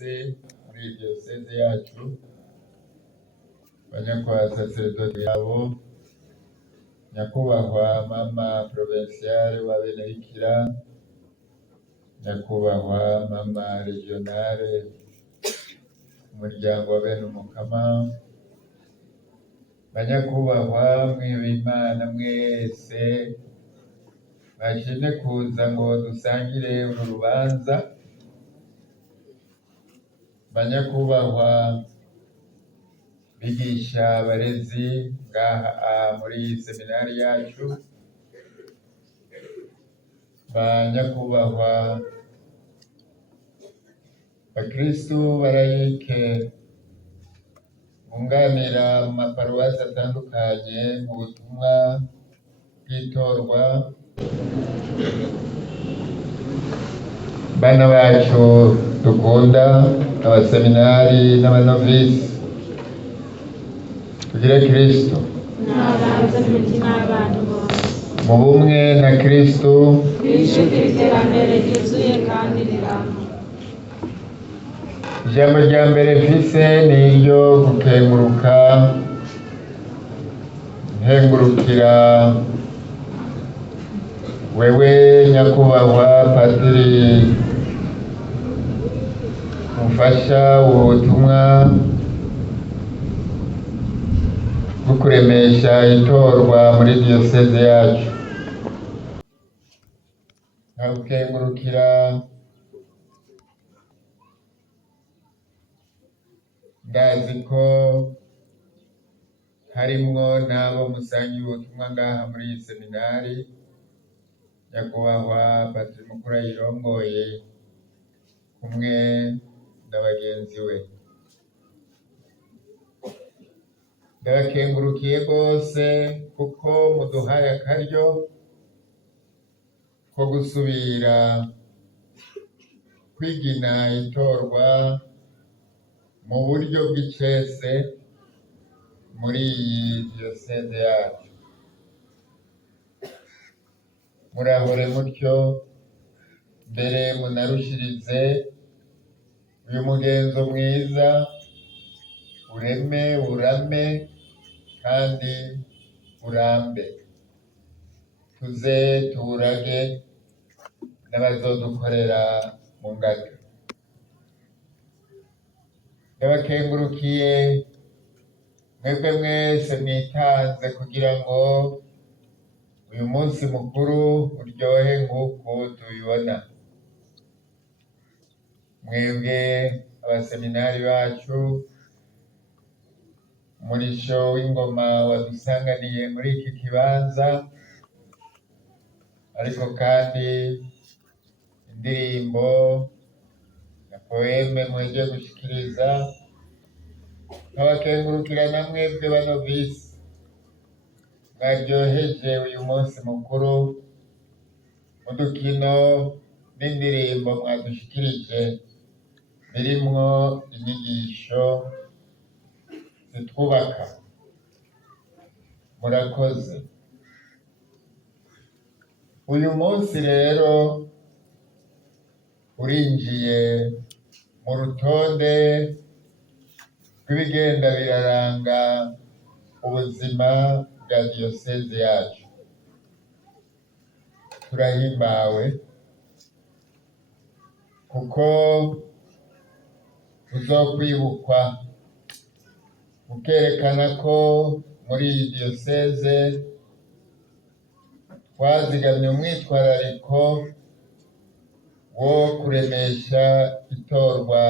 bose muri diyoseze yacu, banyakubahwa saseredoti yabo, nyakubahwa mama provinciale wa Benebikira, nyakubahwa mama regionale umuryango wa bene umukama, banyakubahwa mw'Imana mwese bashimye kuza ngo dusangire uru rubanza, banyakubahwa bigisha abarezi ngaha muri seminari yacu, banyakubahwa bakristu barayike bunganira mu maparuwasi atandukanye mu butumwa bw'itorwa, bana bacu dukunda abaseminari n'abanovisi, tugire Kristo nabanze mu mitima y'abantu bose mu bumwe na Kristo, twishimire iterambere ryuzuye kandi riramba. ijambo rya mbere mfise ni iryo gukenguruka, nkengurukira wewe nyakubahwa padiri umufasha ubutumwa bwo kuremesha itorwa muri diyoseze yacu, nkagukengurukira ndazi ko harimwo n'abo musangiye ubutumwa ngaha muri iyi seminari, nyakubahwa patiri mukuru ayirongoye kumwe na bagenzi we. Ndabakengurukiye rwose kuko muduhaye akaryo ko gusubira kwigina itorwa mu buryo bw'icese muri iyi diyoseze yacu. Murahore mutyo, mbere munarushirize uyu mugenzo mwiza, urame kandi urambe, tuze tuwurage n'abazodukorera mu ngata. Ndabakengurukiye mwebwe mwese mwitanze kugira ngo uyu munsi mukuru uryohe nk'uko tubibona. Mwebwe abaseminari bacu, umurisho w'ingoma wadusanganiye muri iki kibanza, ariko kandi indirimbo na poeme mweje gushikiriza, nkabakengurukira na mwebwe banovisi mwaryoheje uyu munsi mukuru mu dukino n'indirimbo mwadushikirije birimwo inyigisho zitwubaka. Murakoze. Uyu munsi rero urinjiye mu rutonde rw'ibigenda biraranga ubuzima bwa diyoseze yacu. Turahimbawe kuko uzokwibukwa ukerekana ko muri iyi diyoseze twazigamye umwitwarariko wo kuremesha itorwa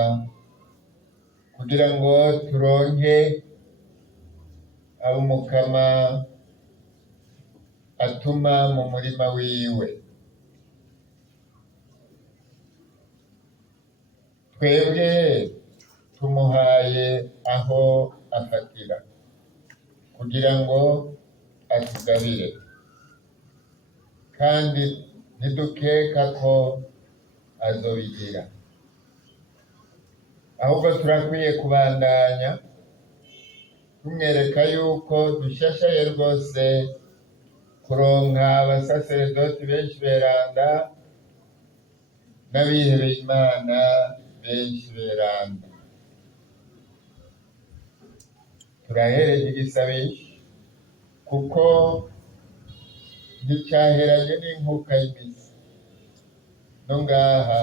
kugira ngo turonke ab'umukama atuma mu murima wiwe. Twebwe tumuhaye aho afatira kugira ngo atugabire, kandi ntidukeka ko azobigira, ahubwo turakwiye kubandanya tumwereka yuko dushashaye rwose kuronka abasaseredoti benshi beranda n'abihebeye Imana benshi beranda. Turahereje igisabisho kuko nticyaheranye n'inkuka y'imisi. No ngaha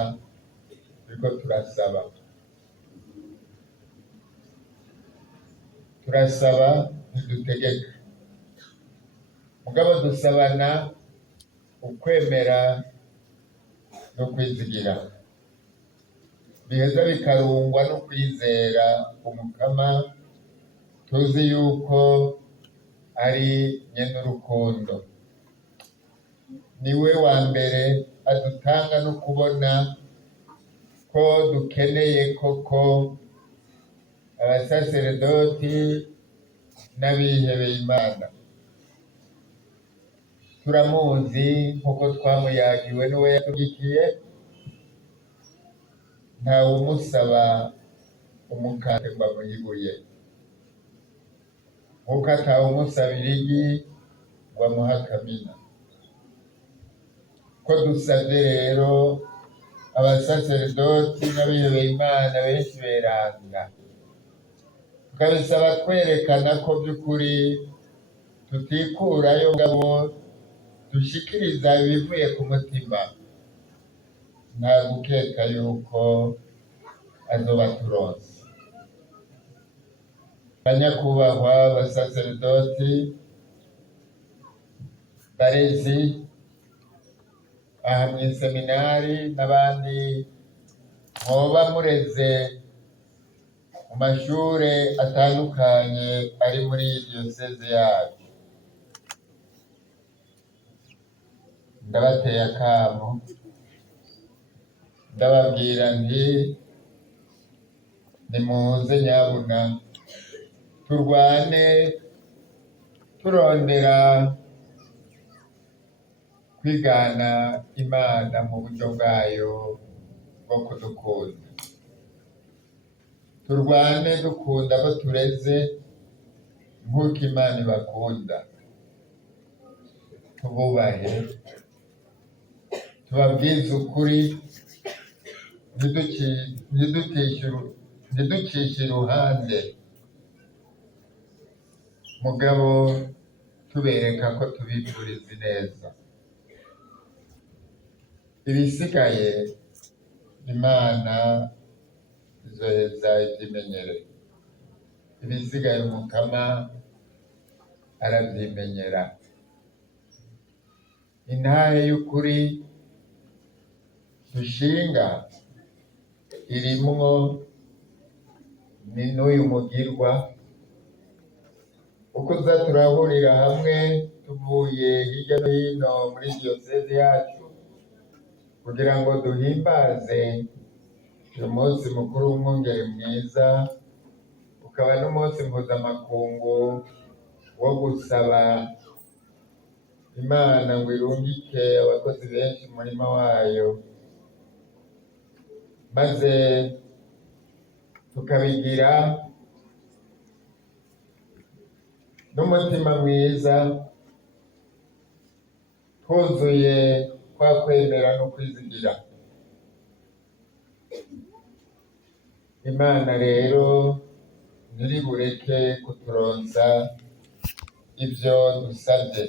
turiko turasaba ntidutegeka, mugabo dusabana ukwemera no kwizigira, biheza bikarungwa no kwizera umukama tuzi yuko ari nyene urukundo. Niwe wa mbere adutanga no kubona ko dukeneye koko abasaseredoti n'abihebeye Imana. Turamuzi nkuko twamuyagiwe n'uwo yatugikiye, ntawe umusaba umukate ngo amuyibuye, nkuko atawe umusaba irigi ngo amuhe akamina. Ko dusavye rero abasaseredoti n'abihebeye Imana benshi beranga, tukabisaba twerekana ko by'ukuri tutikurayo ngabo dushikiriza ibivuye ku mutima, nta gukeka yuko azoba turonse. Banyakubahwa abasaseredoti, barezi aha mw'iseminari n'abandi mwoba mureze mu mashure atandukanye ari muri iyi diyoseze yacu, ndabateye akamo ndababwira nti nimuze nyabuna turwane turondera kwigana Imana mu buryo bwayo bwo kudukunda. Turwane dukunda abo tureze nk'uko Imana ibakunda, tububahe, tubabwize ukuri, ntiducishe iruhande, mugabo tubereka ko tubifuriza neza. Ibisigaye Imana izoheza ivyimenyere, ibisigaye umukama aravyimenyera. Intahe y'ukuri dushinga irimwo ni n'uyu mugirwa, uko uza turahurira hamwe tuvuye hirya no hino muri diyoseze yacu kugira ngo duhimbaze uyu munsi mukuru w'umwungere mwiza, ukaba n'umunsi mpuzamakungu wo gusaba Imana ngo irungike abakozi benshi mu murima wayo, maze tukabigira n'umutima mwiza, twuzuye kwa kwemera no kwizigira. Imana rero ntiribureke kuturonsa ivyo dusavye.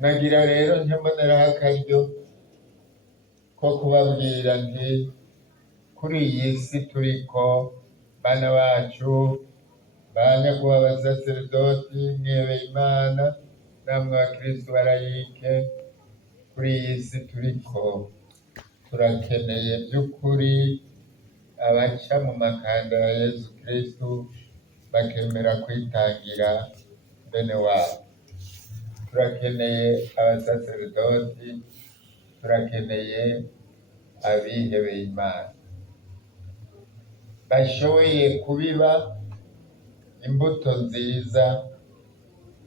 Nagira rero nkemboneraho akaryo ko kubabwira nti kuri iyi si turiko, bana bacu, banyakubahwa abasaseredoti, mwihebeye Imana, namwe bakristu barayike, kuri iyi si turiko turakeneye by'ukuri abaca mu makanda ya Yezu Kristu bakemera kwitangira bene wabo. Turakeneye abasaseredoti, turakeneye abihebeye Imana bashoboye kubiba imbuto nziza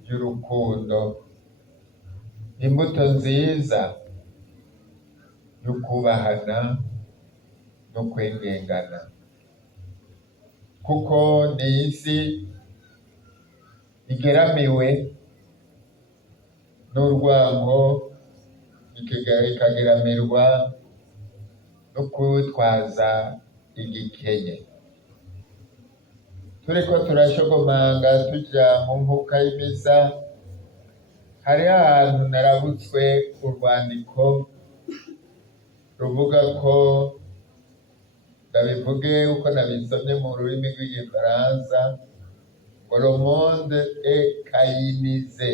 y'urukundo, imbuto nziza y'ukubahana no kwengengana, kuko ni isi igeramiwe n'urwango, ikageramirwa no kuwutwaza igikenye. Turiko turashogomanga tuja mu mpuka y'imisa, hariho ahantu narabutswe urwandiko ruvuga ko, ndabivuge uko nabisomye mu rurimi rw'igifaransa, ngo le monde est caïnisé.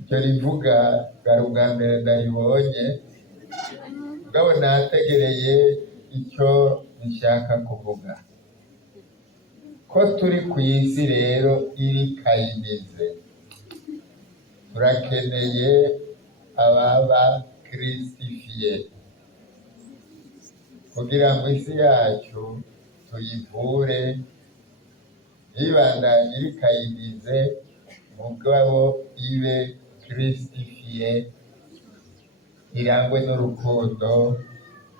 Icyo rivuga bwari ubwa mbere ndabibonye, mugabo nategereye icyo bishaka kuvuga. Ko turi ku isi rero iri kayinize, turakeneye ababa kristifiye kugira ngo isi yacu tuyivure ibandanye iri kayinize, mugabo ibe kristifiye, irangwe n'urukundo,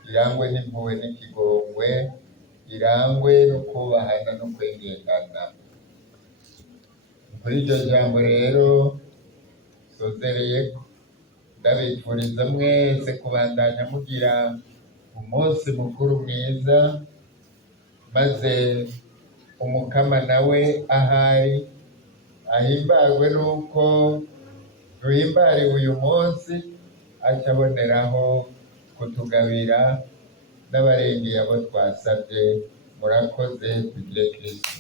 irangwe n'impuhwe n'ikigongwe, irangwe no kubahana no kwegerana. Muri iryo jambo rero sozereyeko, ndabifuriza mwese kubandanya mugira umunsi mukuru mwiza, maze umukama nawe ahari ahimbarwe nuko duhimbariwe uyu munsi, acaboneraho kutugabira n'abarengeye abo twasabye. Murakoze, tugire Kristo.